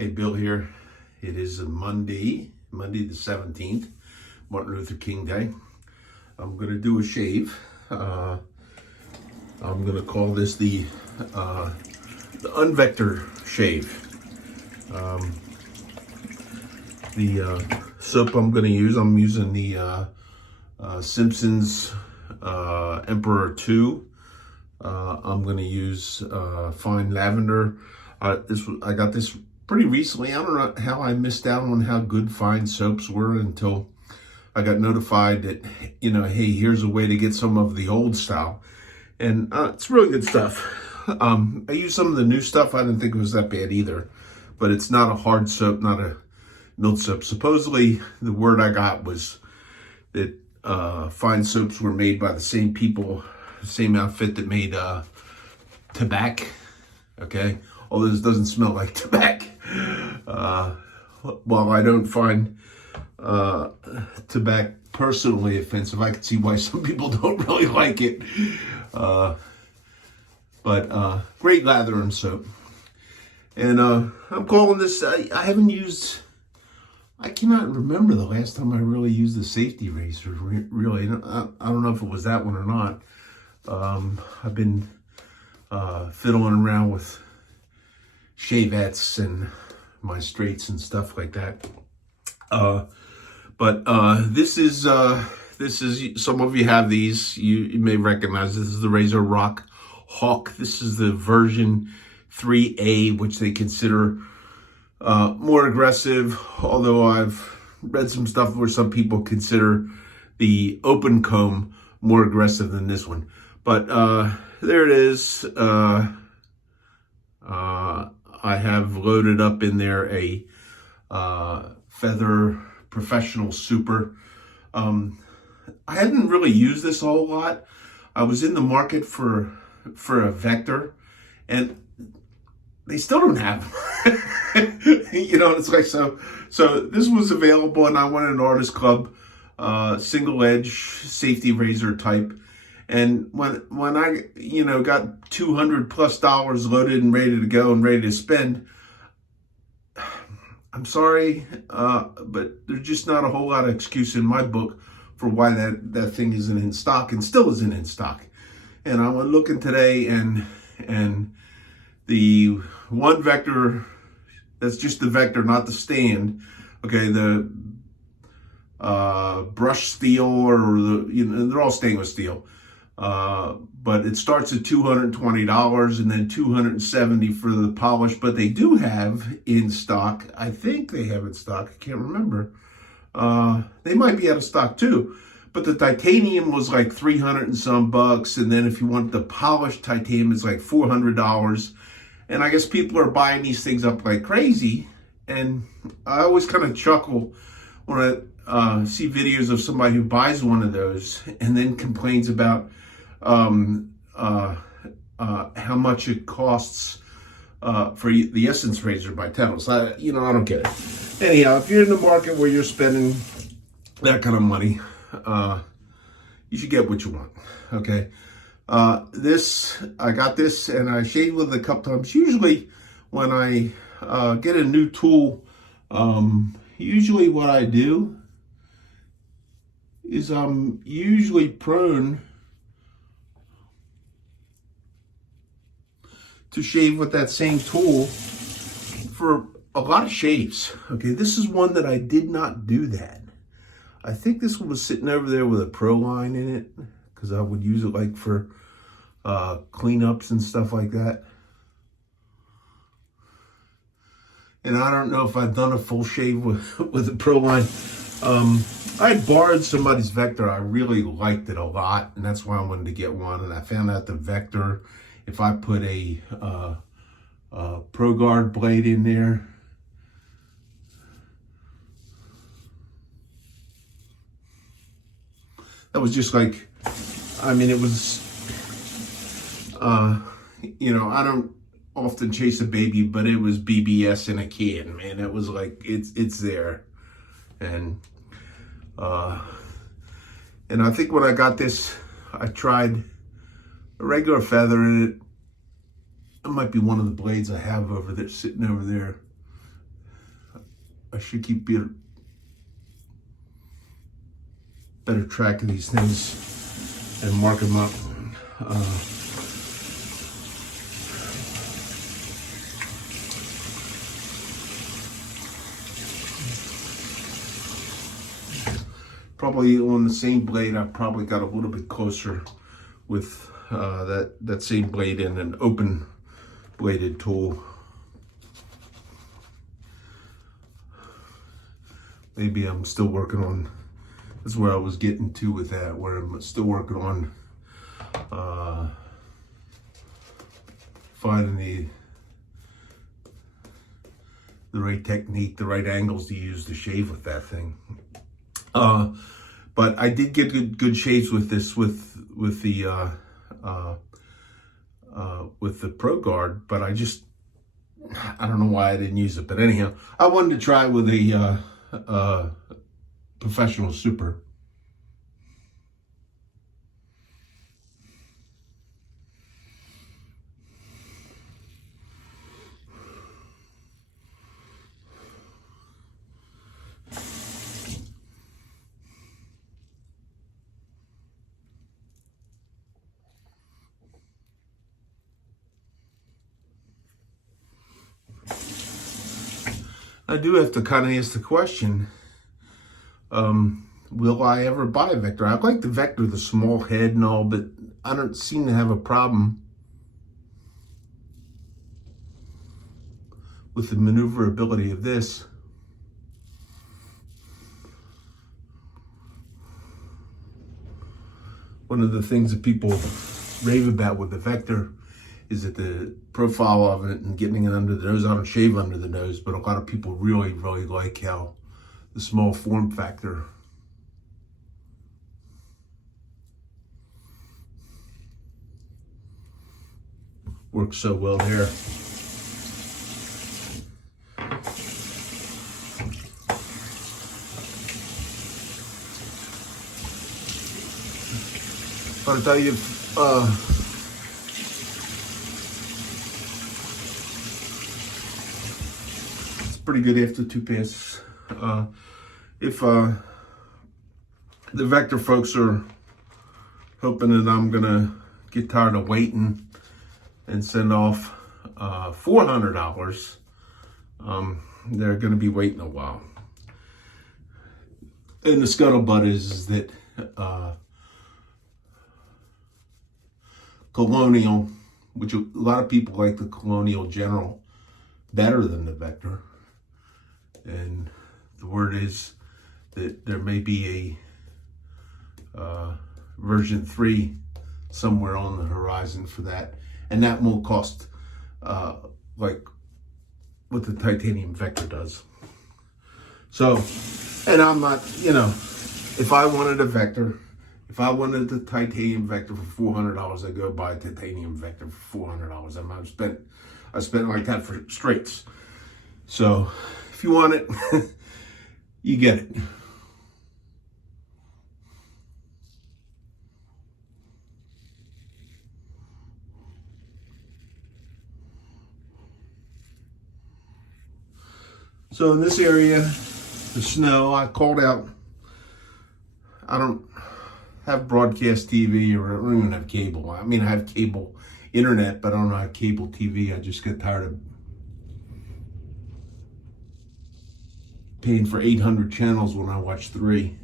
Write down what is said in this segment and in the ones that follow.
Hey, Bill here. It is Monday the 17th, Martin Luther King Day. I'm going to do a shave. I'm going to call this the Unvector shave. The soap I'm going to use, I'm using the Simpsons Emperor 2. I'm going to use fine lavender. I got this pretty recently. I don't know how I missed out on how good fine soaps were until I got notified that, hey, here's a way to get some of the old style. And it's really good stuff. I used some of the new stuff. I didn't think it was that bad either. But it's not a hard soap, not a milled soap. Supposedly, the word I got was that fine soaps were made by the same people, the same outfit that made tobacco. Okay? Although this doesn't smell like tobacco. While I don't find tobacco personally offensive, I can see why some people don't really like it. But great lather and soap. And I'm calling this, I haven't used, I cannot remember the last time I really used the safety razor, really. I don't know if it was that one or not. I've been fiddling around with shavettes and my straights and stuff like that. But this is, some of you have these, you may recognize this is the Razorock Hawk. This is the version 3A, which they consider more aggressive, although I've read some stuff where some people consider the open comb more aggressive than this one. But there it is. I have loaded up in there a Feather Professional Super. I hadn't really used this a whole lot. I was in the market for a Vector, and they still don't have them. It's like, so this was available, and I went to an artist club, single edge safety razor type. And when I, got $200+ loaded and ready to go and ready to spend, I'm sorry, but there's just not a whole lot of excuse in my book for why that thing isn't in stock and still isn't in stock. And I went looking today, and the one Vector, that's just the Vector, not the stand. Okay, the brushed steel, or they're all stainless steel. But it starts at $220 and then $270 for the polish. But they do have in stock, I think they have in stock, I can't remember. They might be out of stock too. But the titanium was like $300 and some bucks. And then if you want the polished titanium, it's like $400. And I guess people are buying these things up like crazy. And I always kind of chuckle when I see videos of somebody who buys one of those and then complains about how much it costs for the Essence razor by Tenos. I don't get it. Anyhow, if you're in the market where you're spending that kind of money, you should get what you want. Okay. I got this, and I shaved with it a couple times. Usually when I get a new tool, usually what I do is I'm usually prone to shave with that same tool for a lot of shaves. Okay, this is one that I did not do that. I think this one was sitting over there with a Pro line in it, because I would use it like for cleanups and stuff like that. And I don't know if I've done a full shave with a Pro line. I borrowed somebody's Vector. I really liked it a lot, and that's why I wanted to get one. And I found out the Vector, if I put a Pro Guard blade in there, that was just like, it was, I don't often chase a baby, but it was BBS in a can, man. It was like, it's there. And I think when I got this, I tried a regular feather in it. It might be one of the blades I have over there, sitting over there. I should keep better track of these things and mark them up. Probably on the same blade, I probably got a little bit closer with that same blade and an open bladed tool. Maybe I'm still working on, that's where I was getting to with that, where I'm still working on finding the right technique, the right angles to use to shave with that thing. But I did get good shaves with this, with the Pro Guard, but I don't know why I didn't use it. But anyhow, I wanted to try with a professional super. I do have to kind of ask the question, will I ever buy a Vector? I like the Vector, the small head and all, but I don't seem to have a problem with the maneuverability of this. One of the things that people rave about with the Vector is that the profile of it and getting it under the nose. I don't shave under the nose, but a lot of people really, really like how the small form factor works so well there. But I tell you, pretty good after 2 passes. If the Vector folks are hoping that I'm gonna get tired of waiting and send off $400, they're gonna be waiting a while. And the scuttlebutt is that Colonial, which a lot of people like the Colonial General better than the Vector. And the word is that there may be a version 3 somewhere on the horizon for that. And that won't cost like what the titanium Vector does. So, and I'm not, if I wanted a Vector, if I wanted the titanium Vector for $400, I'd go buy a titanium Vector for $400. I mean, I spent like that for straights. So, if you want it, you get it. So in this area, the snow, I called out. I don't have broadcast TV, or I don't even have cable. I mean, I have cable internet, but I don't have cable TV. I just get tired of paying for 800 channels when I watch 3.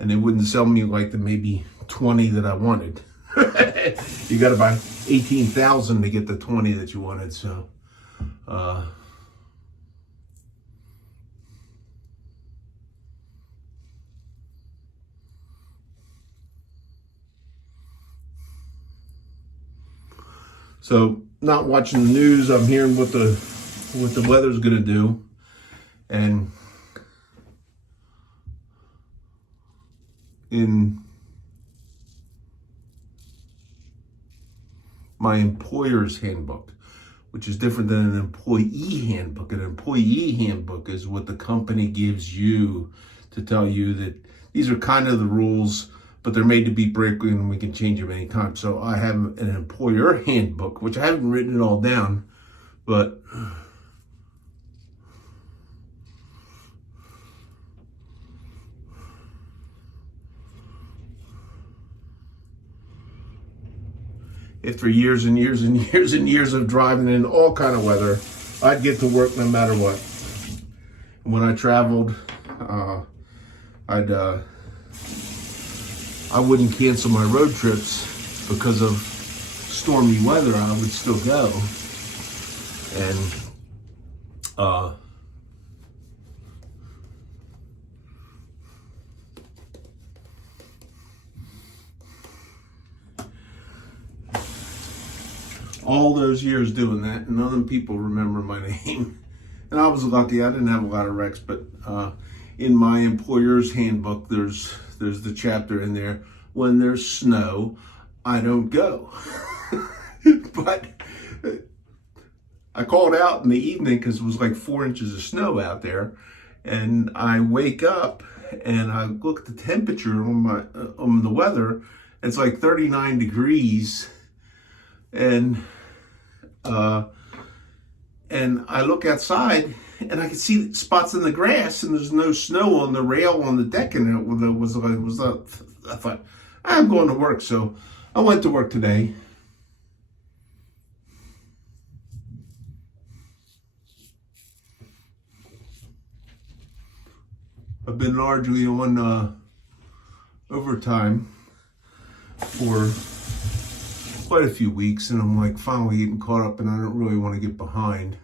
And they wouldn't sell me like the maybe 20 that I wanted. You got to buy 18,000 to get the 20 that you wanted. So, so not watching the news. I'm hearing what the weather's gonna do, and in my employer's handbook, which is different than an employee handbook. An employee handbook is what the company gives you to tell you that these are kind of the rules, but they're made to be broken and we can change them anytime. So I have an employer handbook, which I haven't written it all down, but after years and years and years and years of driving in all kind of weather, I'd get to work no matter what. When I traveled, I wouldn't cancel my road trips because of stormy weather. I would still go. And all those years doing that, none of them people remember my name. And I was lucky, I didn't have a lot of wrecks, but in my employer's handbook, there's the chapter in there, when there's snow, I don't go. But I called out in the evening because it was like 4 inches of snow out there, and I wake up and I look at the temperature on the weather. It's like 39 degrees, and I look outside and I can see spots in the grass, and there's no snow on the rail on the deck, and I thought, I'm going to work. So I went to work today. I've been largely on overtime for quite a few weeks, and I'm like finally getting caught up, and I don't really want to get behind.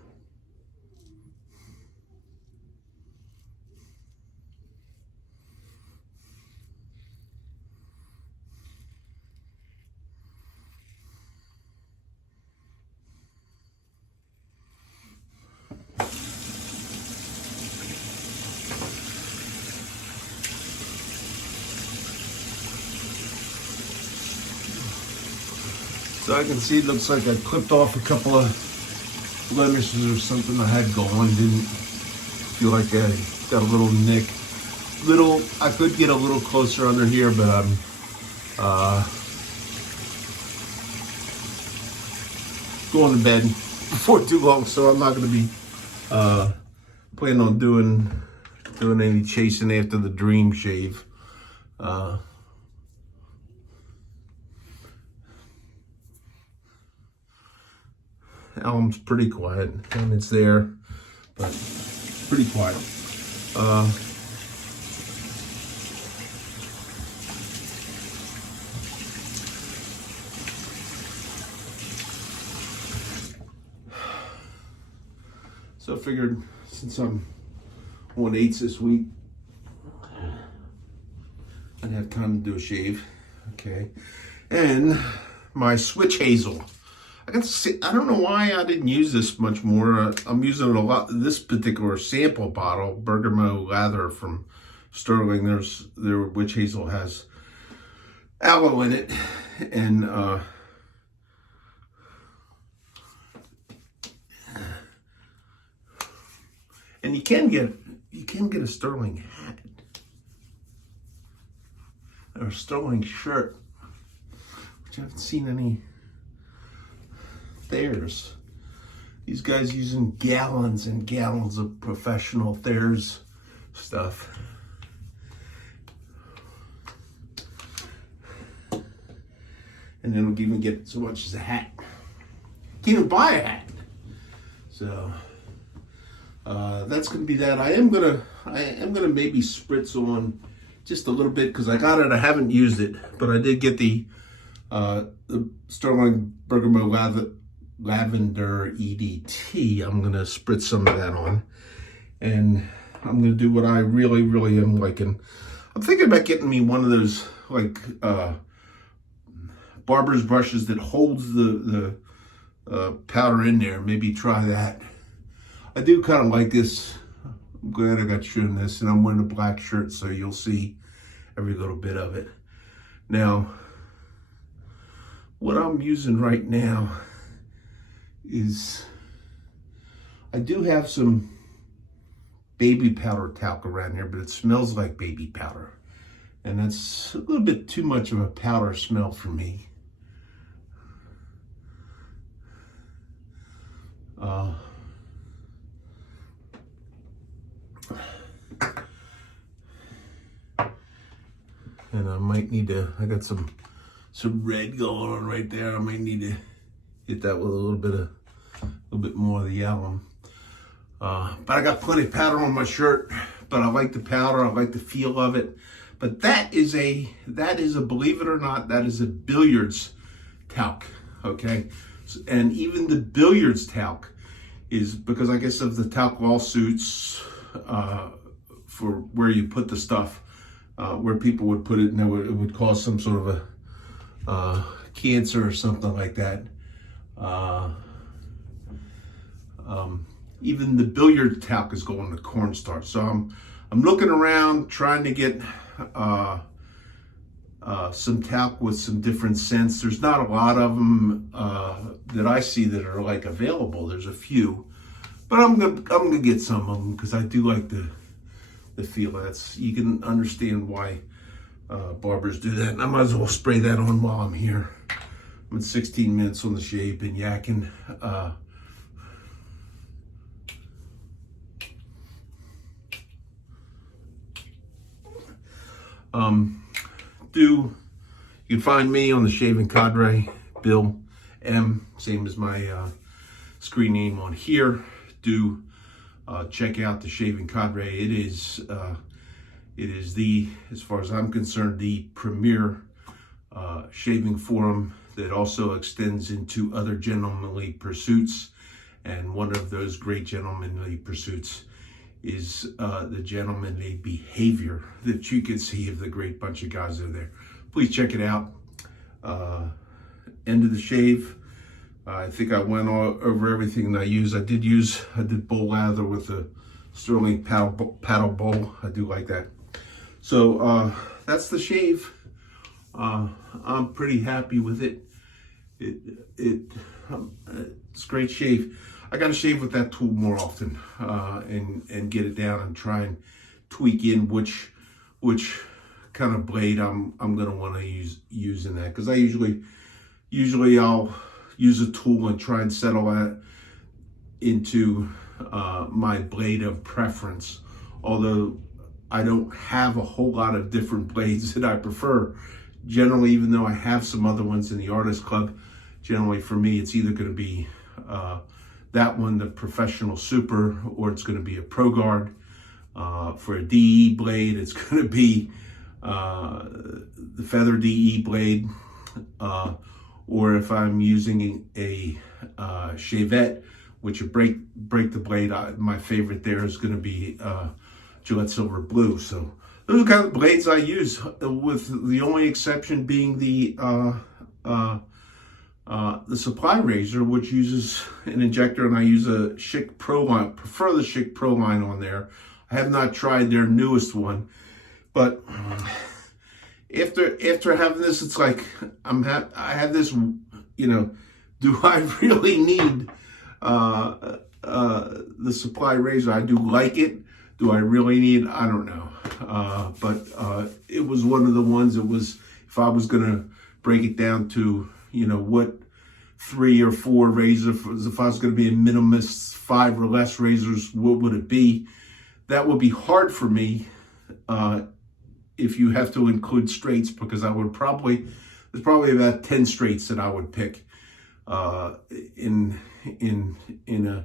So I can see it looks like I clipped off a couple of blemishes or something I had going. Didn't feel like I got a little nick. I could get a little closer under here, but I'm going to bed before too long, so I'm not going to be planning on doing any chasing after the dream shave. Album's pretty quiet, and it's there, but pretty quiet. So I figured, since I'm on 8s this week, I'd have time to do a shave. Okay, and my switch hazel. I don't know why I didn't use this much more. I'm using it a lot. This particular sample bottle, Bergamot Lather from Stirling, their witch hazel has aloe in it, and you can get a Stirling hat or a Stirling shirt, which I haven't seen any. Thayers. These guys using gallons and gallons of professional Thayers stuff. And they don't even get so much as a hat. Can't even buy a hat. So that's gonna be that. I am gonna maybe spritz on just a little bit because I got it. I haven't used it, but I did get the Stirling Bergamot Lavender EDT. I'm gonna spritz some of that on, and I'm gonna do what I really, really am liking. I'm thinking about getting me one of those like barber's brushes that holds the powder in there. Maybe try that. I do kind of like this. I'm glad I got shown this, and I'm wearing a black shirt, so you'll see every little bit of it. Now, what I'm using right now is, I do have some baby powder talc around here, but it smells like baby powder. And that's a little bit too much of a powder smell for me. And I might need to, I got some red going on right there. I might need to get that with a little bit more of the alum. But I got plenty of powder on my shirt, but I like the powder, I like the feel of it. But that is a, believe it or not, that is a billiards talc, okay? And even the billiards talc is, because I guess of the talc lawsuits for where you put the stuff, where people would put it and it would cause some sort of a cancer or something like that. Even the billiard talc is going to cornstarch. So I'm looking around trying to get some talc with some different scents. There's not a lot of them that I see that are like available. There's a few, but I'm gonna get some of them because I do like the feel. That's, you can understand why barbers do that. And I might as well spray that on while I'm here. I'm at 16 minutes on the shave, been yakking. You can find me on the Shaving Cadre, Bill M, same as my screen name on here. Do check out the Shaving Cadre. It is the, as far as I'm concerned, the premier shaving forum that also extends into other gentlemanly pursuits. And one of those great gentlemanly pursuits is the gentlemanly behavior that you can see of the great bunch of guys that are there. Please check it out. End of the shave. I think I went over everything that I used. I did bull lather with the Stirling paddle bowl. I do like that. So that's the shave. I'm pretty happy with it. It's a great shave. I got to shave with that tool more often and get it down and try and tweak in which kind of blade I'm gonna want to use in that, because I usually I'll use a tool and try and settle that into my blade of preference. Although I don't have a whole lot of different blades that I prefer. Generally, even though I have some other ones in the Artist Club, generally for me it's either going to be that one, the Professional Super, or it's going to be a Pro Guard. For a DE blade, it's going to be the Feather DE blade, or if I'm using a Shavette, which would break the blade, my favorite there is going to be Gillette Silver Blue. So those are the kind of blades I use, with the only exception being the supply razor, which uses an injector, and I use a Schick Pro line. Prefer the Schick Pro line on there. I have not tried their newest one, but after having this, it's like I have this. You know, do I really need the supply razor? I do like it. Do I really need? I don't know. But it was one of the ones that was, if I was gonna break it down to, you know, what 3 or 4 razors, if I was going to be a minimalist, 5 or less razors, what would it be? That would be hard for me if you have to include straights, because I would there's probably about 10 straights that I would pick in a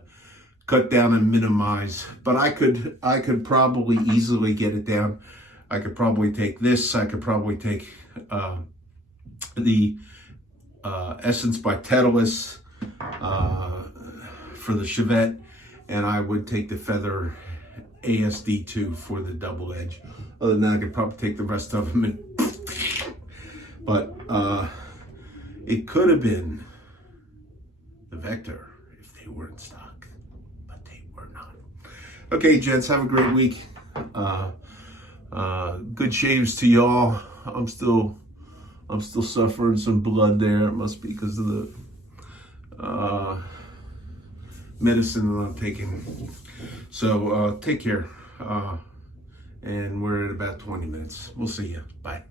cut down and minimize. But I could probably easily get it down. I could probably take this. I could probably take the Essence by Titleist for the Chevette, and I would take the Feather ASD2 for the double edge. Other than that, I could probably take the rest of them. But it could have been the Vector if they were in stock, but they were not. Okay, gents, have a great week. Good shaves to y'all. I'm still suffering some blood there. It must be because of the medicine that I'm taking. So take care and we're at about 20 minutes. We'll see you. Bye.